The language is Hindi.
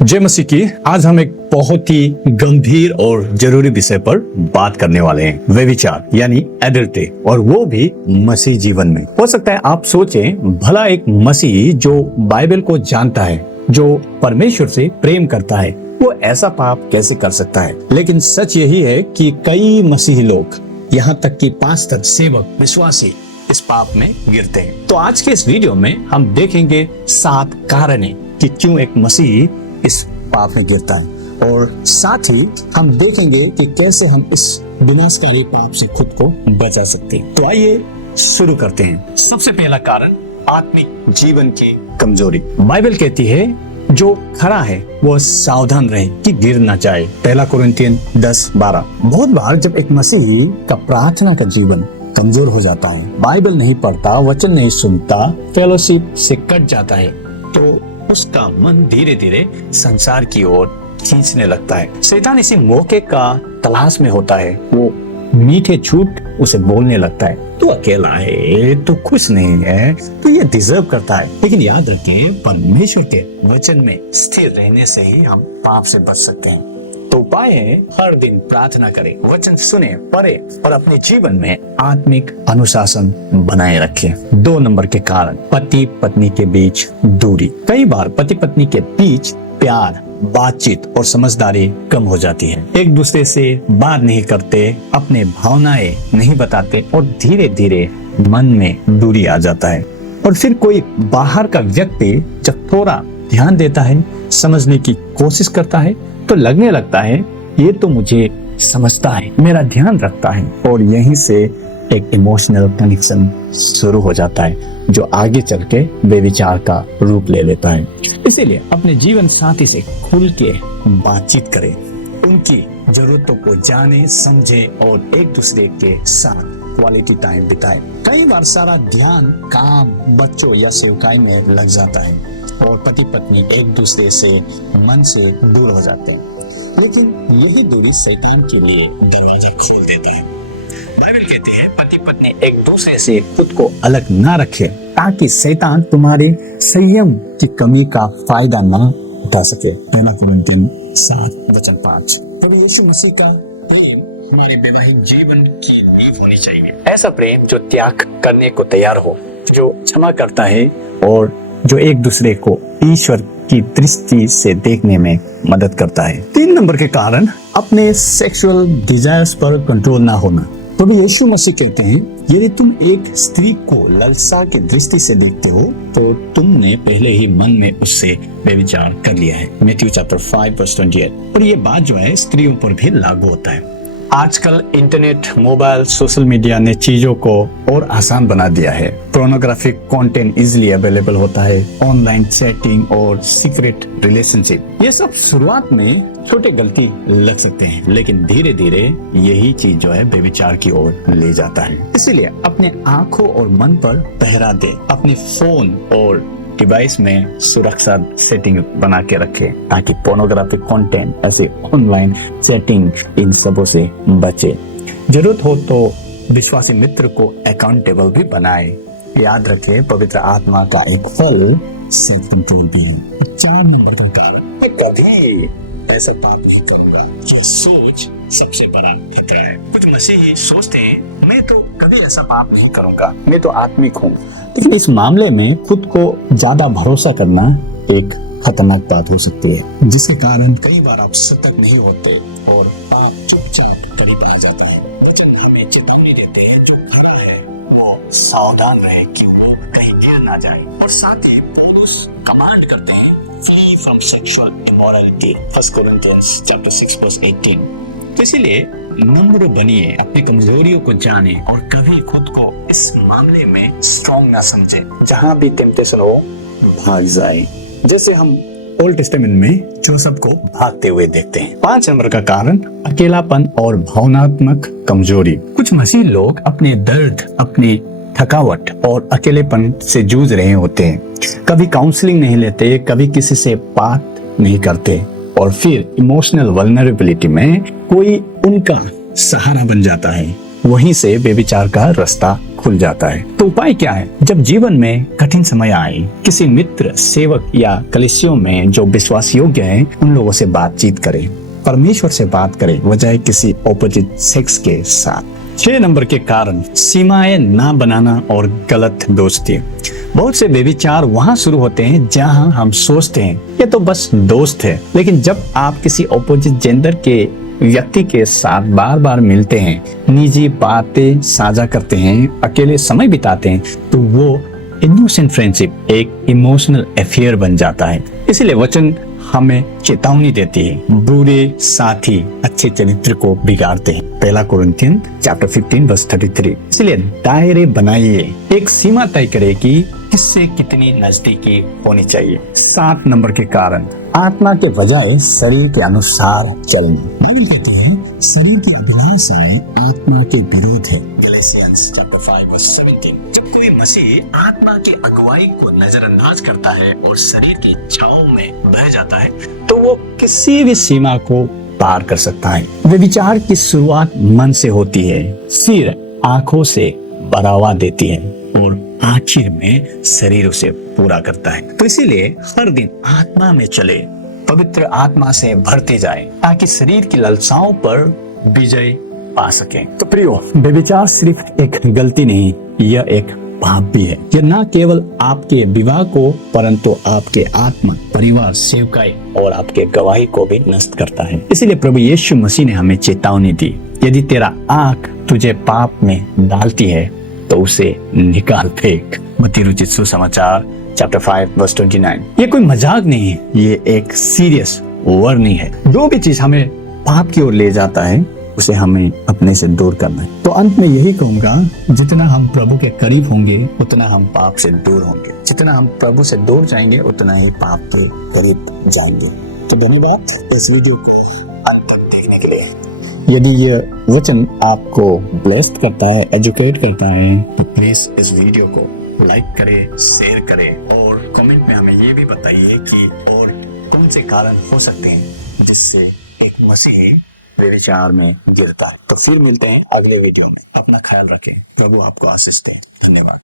जय मसीह की। आज हम एक बहुत ही गंभीर और जरूरी विषय पर बात करने वाले हैं, व्यभिचार यानी एडल्ट्री, और वो भी मसीह जीवन में। हो सकता है आप सोचें, भला एक मसीह जो बाइबल को जानता है, जो परमेश्वर से प्रेम करता है, वो ऐसा पाप कैसे कर सकता है। लेकिन सच यही है कि कई मसीही लोग, यहाँ तक कि पास्टर, सेवक, विश्वासी इस पाप में गिरते हैं। तो आज के इस वीडियो में हम देखेंगे 7 कारण कि क्यों एक मसीही इस पाप में गिरता है, और साथ ही हम देखेंगे कि कैसे हम इस विनाशकारी पाप से खुद को बचा सकते हैं। तो आइए शुरू करते हैं। सबसे पहला कारण, आत्मिक जीवन की कमजोरी। बाइबल कहती है जो खड़ा है वो सावधान रहे कि गिर ना जाए। 1 कुरिन्थियन 10:12। बहुत बार जब एक मसीही का प्रार्थना का जीवन कमजोर हो जाता है, बाइबल नहीं पढ़ता, वचन नहीं सुनता, फेलोशिप से कट जाता है, तो उसका मन धीरे धीरे संसार की ओर खींचने लगता है। शैतान इसी मौके का तलाश में होता है। वो मीठे झूठ उसे बोलने लगता है, तू अकेला है, तू खुश नहीं है, तू ये डिजर्व करता है। लेकिन याद रखें, परमेश्वर के वचन में स्थिर रहने से ही हम पाप से बच सकते हैं। तो उपाय है, हर दिन प्रार्थना करें, वचन सुने, पढ़े और अपने जीवन में आत्मिक अनुशासन बनाए रखें। 2 नंबर के कारण, पति पत्नी के बीच दूरी। कई बार पति पत्नी के बीच प्यार, बातचीत और समझदारी कम हो जाती है। एक दूसरे से बात नहीं करते, अपने भावनाएं नहीं बताते और धीरे धीरे मन में दूरी आ जाता है। और फिर कोई बाहर का व्यक्ति जब थोड़ा ध्यान देता है, समझने की कोशिश करता है, तो लगने लगता है ये तो मुझे समझता है, मेरा ध्यान रखता है, और यहीं से एक इमोशनल कनेक्शन शुरू हो जाता है जो आगे चल के व्यभिचार का रूप ले लेता है। इसीलिए अपने जीवन साथी से खुल के बातचीत करें, उनकी जरूरतों को जाने, समझे और एक दूसरे के साथ क्वालिटी टाइम बिताए। कई बार सारा ध्यान काम, बच्चों या सेवकाई में लग जाता है और पति पत्नी एक दूसरे से मन से दूर हो जाते हैं। लेकिन यही दूरी शैतान के लिए दरवाजा खोल देता है। बाइबल कहती है पति पत्नी एक दूसरे से खुद को अलग ना रखे, ताकि शैतान तुम्हारे संयम की कमी का फायदा ना उठा सके। 1 कुरिन्थियन 7:5। प्रभु यीशु मसीह का प्रेम हमारे वैवाहिक जीवन की नींव होनी चाहिए। ऐसा प्रेम जो त्याग करने को तैयार हो, जो क्षमा करता है और जो एक दूसरे को ईश्वर की दृष्टि से देखने में मदद करता है। 3 नंबर के कारण, अपने सेक्सुअल डिजायर्स पर कंट्रोल ना होना। प्रभु यीशु मसीह कहते हैं, यदि तुम एक स्त्री को लालसा की दृष्टि से देखते हो तो तुमने पहले ही मन में उससे व्यभिचार कर लिया है। Matthew chapter 5:28। और ये बात जो है स्त्रियों पर भी लागू होता है। आजकल इंटरनेट, मोबाइल, सोशल मीडिया ने चीजों को और आसान बना दिया है। पोर्नोग्राफिक कंटेंट इजीली अवेलेबल होता है, ऑनलाइन चैटिंग और सीक्रेट रिलेशनशिप। ये सब शुरुआत में छोटे गलती लग सकते हैं, लेकिन धीरे धीरे यही चीज जो है व्यभिचार की ओर ले जाता है। इसीलिए अपने आंखों और मन पर पहरा दे, अपने फोन और डिवाइस में सुरक्षा सेटिंग बना के रखें, ताकि पोर्नोग्राफिक कंटेंट, ऐसे ऑनलाइन चैटिंग, इन सबों से बचे। जरूरत हो तो विश्वासी मित्र को अकाउंटेबल भी बनाए। याद रखें, पवित्र आत्मा का एक फल सेल्फ कंट्रोल भी है। 4 नंबर का कारण, मैं कभी ऐसा पाप नहीं करूंगा। ये सोच सबसे बड़ा खतरा है। कुछ मसीही सोचते हैं, मैं तो कभी ऐसा पाप नहीं करूंगा, मैं तो आत्मिक हूँ। लेकिन इस मामले में खुद को ज्यादा भरोसा करना एक खतरनाक बात हो सकती है, जिसके कारण कई बार आप सतर्क नहीं होते और पाप चुपचाप करीब आ जाता है। वचन हमें चेतावनी देते हैं, जो खड़ा है वो सावधान रहे कि वो कहीं गिर ना जाए। और साथ ही पौलुस कमांड करते हैं, flee from sexual immorality, 1 Corinthians chapter 6:18। तो इसीलिए नम्र बनिए, अपनी कमजोरियों को जाने और कभी खुद को इस मामले में स्ट्रॉन्ग ना समझे। जहां भी टेम्पटेशन हो भाग जाए, जैसे हम ओल्ड टेस्टामेंट में जोसेफ को भागते हुए देखते हैं। 5 नंबर का कारण, अकेलापन और भावनात्मक कमजोरी। कुछ मसीह लोग अपने दर्द, अपनी थकावट और अकेलेपन से जूझ रहे होते हैं। कभी काउंसलिंग नहीं लेते, कभी किसी से बात नहीं करते, और फिर इमोशनल वल्नरेबिलिटी में कोई उनका सहारा बन जाता है। वहीं से व्यभिचार का रास्ता खुल जाता है। तो उपाय क्या है? जब जीवन में कठिन समय आए, किसी मित्र, सेवक या कलीसियों में जो विश्वास योग्य है, उन लोगों से बातचीत करें, परमेश्वर से बात करें, बजाय किसी ऑपोजिट सेक्स के साथ। 6 नंबर के कारण सीमाएं ना बनाना और गलत दोस्ती। बहुत से व्यभिचार वहाँ शुरू होते हैं जहाँ हम सोचते हैं ये तो बस दोस्त है, लेकिन जब आप किसी ऑपोजिट जेंडर के व्यक्ति के साथ बार बार मिलते हैं, निजी बातें साझा करते हैं, अकेले समय बिताते हैं, तो वो इनोसेंट फ्रेंडशिप एक इमोशनल अफेयर बन जाता है। इसीलिए वचन हमें चेतावनी देती है, बुरे साथी अच्छे चरित्र को बिगाड़ते हैं। 1 कोरिन्थियन चैप्टर 15 वर्स 33। इसलिए दायरे बनाइए, एक सीमा तय करें कि किससे कितनी नजदीकी होनी चाहिए। 7 नंबर के कारण आत्मा के बजाय शरीर के अनुसार चलना। शरीर की अभिलाषाएं आत्मा के विरोध है। Galatians chapter 5 verse 17। जब कोई मसीह आत्मा के अगुवाई को नजरअंदाज करता है और शरीर की इच्छाओं में बह जाता है, तो वो किसी भी सीमा को पार कर सकता है। व्यभिचार की शुरुआत मन से होती है, सिर आंखों से बढ़ावा देती है और आखिर में शरीर उसे पूरा करता है। तो इसीलिए हर दिन आत्मा में चले, पवित्र आत्मा से भरते जाए, ताकि शरीर की लालसाओं पर विजय पा सके। तो प्रियो, व्यभिचार सिर्फ एक गलती नहीं, यह एक पाप भी है। यह न केवल आपके विवाह को, परंतु आपके आत्मा, परिवार, सेवकाई और आपके गवाही को भी नष्ट करता है। इसीलिए प्रभु यीशु मसीह ने हमें चेतावनी दी, यदि तेरा आंख तुझे पाप में डालती है तो उसे निकाल फेंक। मत्ती रचित सुसमाचार चैप्टर 5 वर्स 29। ये कोई मजाक नहीं है, ये एक सीरियस वार्निंग है। जो भी चीज हमें पाप की ओर ले जाता है, उसे हमें अपने से दूर करना है। तो अंत में यही कहूंगा, जितना हम प्रभु के करीब होंगे उतना हम पाप से दूर होंगे। जितना हम प्रभु से दूर जाएंगे उतना ही पाप के करीब जाएंगे। तो धन्यवाद इस वीडियो को अंत तक देखने के लिए। यदि यह वचन आपको ब्लेस्ड करता है, एजुकेट करता है, तो प्लीज इस वीडियो को लाइक करें, शेयर करें और कमेंट में हमें ये भी बताइए कि और कौन से कारण हो सकते हैं जिससे एक मसीही व्यभिचार में गिरता है। तो फिर मिलते हैं अगले वीडियो में। अपना ख्याल रखें। प्रभु आपको आशीष दे। धन्यवाद।